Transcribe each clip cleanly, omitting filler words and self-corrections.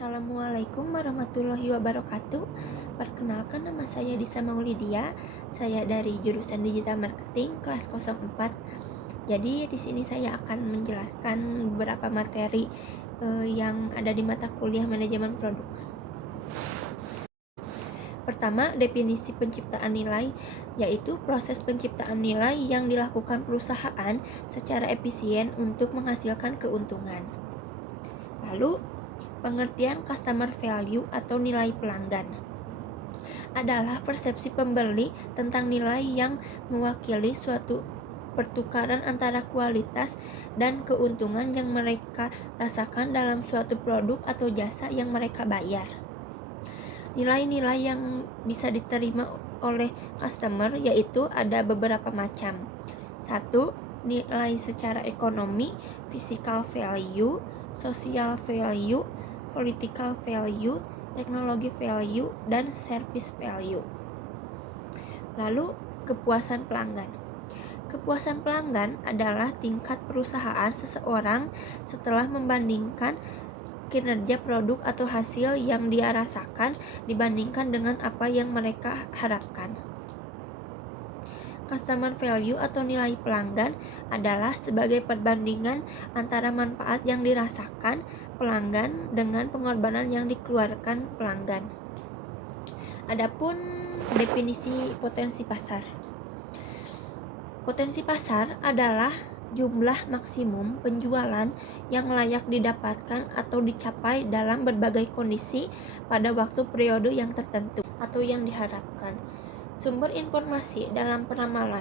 Assalamualaikum warahmatullahi wabarakatuh. Perkenalkan, nama saya Disa Maulidia. Saya dari jurusan Digital Marketing kelas 04. Jadi di sini saya akan menjelaskan beberapa materi yang ada di mata kuliah manajemen produk. Pertama, definisi penciptaan nilai, yaitu proses penciptaan nilai yang dilakukan perusahaan secara efisien untuk menghasilkan keuntungan. Lalu, pengertian customer value atau nilai pelanggan adalah persepsi pembeli tentang nilai yang mewakili suatu pertukaran antara kualitas dan keuntungan yang mereka rasakan dalam suatu produk atau jasa yang mereka bayar. Nilai-nilai yang bisa diterima oleh customer yaitu ada beberapa macam. 1. Nilai secara ekonomi, physical value, social value, political value, teknologi value, dan service value. Lalu, kepuasan pelanggan. Kepuasan pelanggan adalah tingkat perusahaan seseorang setelah membandingkan kinerja produk atau hasil yang dia rasakan dibandingkan dengan apa yang mereka harapkan. Customer value atau nilai pelanggan adalah sebagai perbandingan antara manfaat yang dirasakan pelanggan dengan pengorbanan yang dikeluarkan pelanggan. Adapun definisi potensi pasar. Potensi pasar adalah jumlah maksimum penjualan yang layak didapatkan atau dicapai dalam berbagai kondisi pada waktu periode yang tertentu atau yang diharapkan. Sumber informasi dalam penamalan.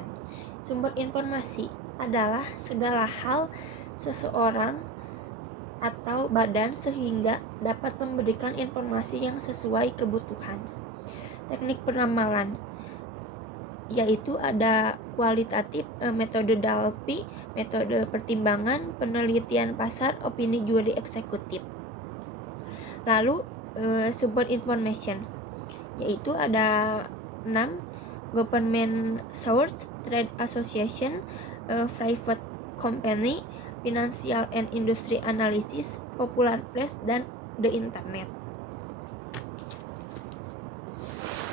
Sumber informasi adalah segala hal seseorang atau badan sehingga dapat memberikan informasi yang sesuai kebutuhan. Teknik penamalan yaitu ada kualitatif, metode Dalpi, metode pertimbangan, penelitian pasar, opini juri eksekutif. Lalu sumber information yaitu ada 6: government source, trade association, private company, financial and industry analysis, popular press, dan the internet.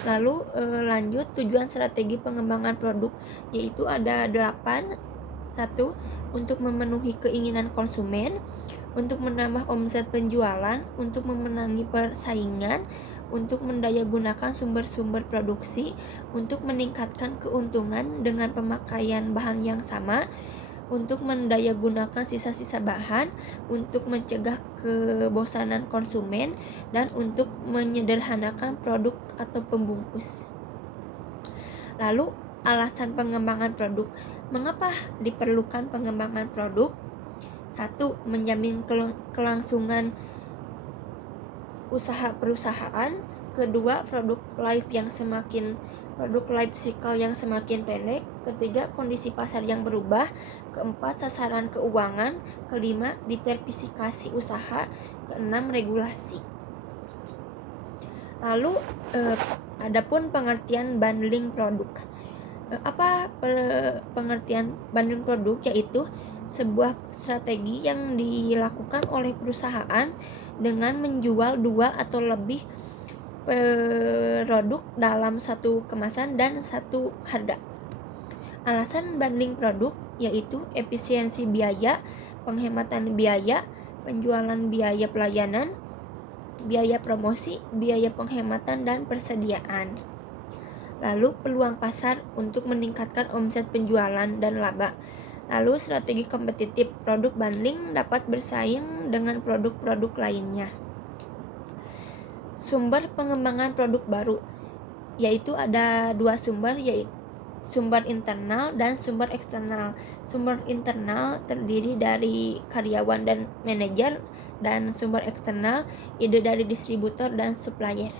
Lalu lanjut tujuan strategi pengembangan produk yaitu ada 8. 1. Untuk memenuhi keinginan konsumen, untuk menambah omset penjualan, untuk memenangi persaingan, untuk mendayagunakan sumber-sumber produksi, untuk meningkatkan keuntungan dengan pemakaian bahan yang sama, untuk mendayagunakan sisa-sisa bahan, untuk mencegah kebosanan konsumen, dan untuk menyederhanakan produk atau pembungkus. Lalu, alasan pengembangan produk. Mengapa diperlukan pengembangan produk? 1. Menjamin kelangsungan usaha perusahaan. Kedua, produk life cycle yang semakin pendek. Ketiga, kondisi pasar yang berubah. Keempat, sasaran keuangan. Kelima, diversifikasi usaha. Keenam, regulasi. Lalu adapun pengertian bundling produk. Apa pengertian bundling produk? Yaitu sebuah strategi yang dilakukan oleh perusahaan dengan menjual 2 atau lebih produk dalam satu kemasan dan satu harga. Alasan bundling produk yaitu efisiensi biaya, penghematan biaya, penjualan biaya pelayanan, biaya promosi, biaya penghematan, dan persediaan. Lalu peluang pasar untuk meningkatkan omset penjualan dan laba. Lalu strategi kompetitif, produk bundling dapat bersaing dengan produk-produk lainnya. Sumber pengembangan produk baru yaitu ada 2 sumber, yaitu sumber internal dan sumber eksternal. Sumber internal terdiri dari karyawan dan manajer, dan sumber eksternal ide dari distributor dan supplier.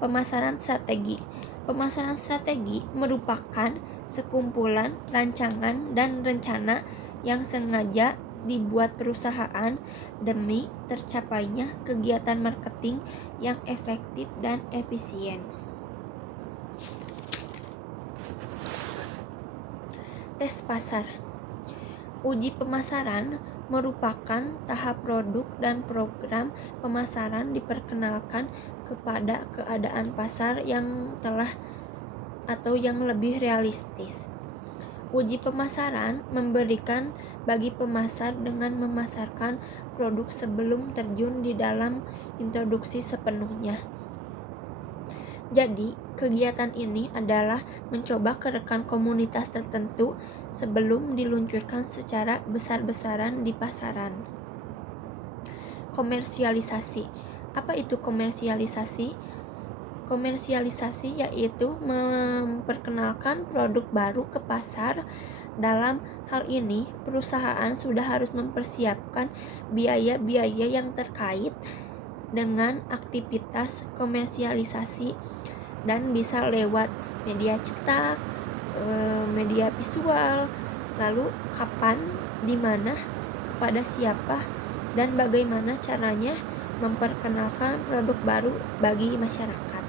Pemasaran strategi. Pemasaran strategi merupakan sekumpulan rancangan dan rencana yang sengaja dibuat perusahaan demi tercapainya kegiatan marketing yang efektif dan efisien. Tes pasar. Uji pemasaran merupakan tahap produk dan program pemasaran diperkenalkan kepada keadaan pasar yang telah atau yang lebih realistis. Uji pemasaran memberikan bagi pemasar dengan memasarkan produk sebelum terjun di dalam introduksi sepenuhnya. Jadi, kegiatan ini adalah mencoba ke rekan komunitas tertentu sebelum diluncurkan secara besar-besaran di pasaran. Komersialisasi. Apa itu komersialisasi? Komersialisasi yaitu memperkenalkan produk baru ke pasar. Dalam hal ini, perusahaan sudah harus mempersiapkan biaya-biaya yang terkait dengan aktivitas komersialisasi dan bisa lewat media cetak, media visual, lalu kapan, di mana, kepada siapa, dan bagaimana caranya memperkenalkan produk baru bagi masyarakat.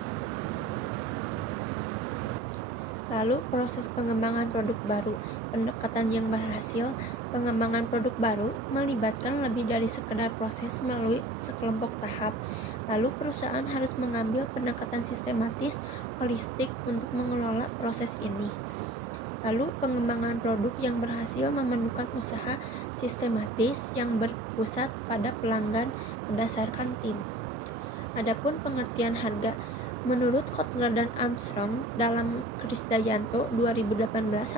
Lalu proses pengembangan produk baru. Pendekatan yang berhasil, pengembangan produk baru melibatkan lebih dari sekedar proses melalui sekelompok tahap. Lalu perusahaan harus mengambil pendekatan sistematis, holistik untuk mengelola proses ini. Lalu pengembangan produk yang berhasil memerlukan usaha sistematis yang berpusat pada pelanggan berdasarkan tim. Adapun pengertian harga, menurut Kotler dan Armstrong dalam Krisdayanto 2018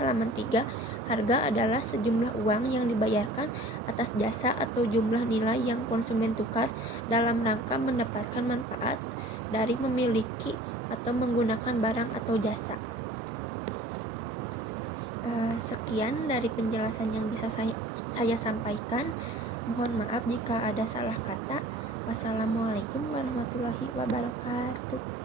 halaman 3, harga adalah sejumlah uang yang dibayarkan atas jasa atau jumlah nilai yang konsumen tukar dalam rangka mendapatkan manfaat dari memiliki atau menggunakan barang atau jasa. Sekian dari penjelasan yang bisa saya sampaikan. Mohon maaf jika ada salah kata. Wassalamualaikum warahmatullahi wabarakatuh.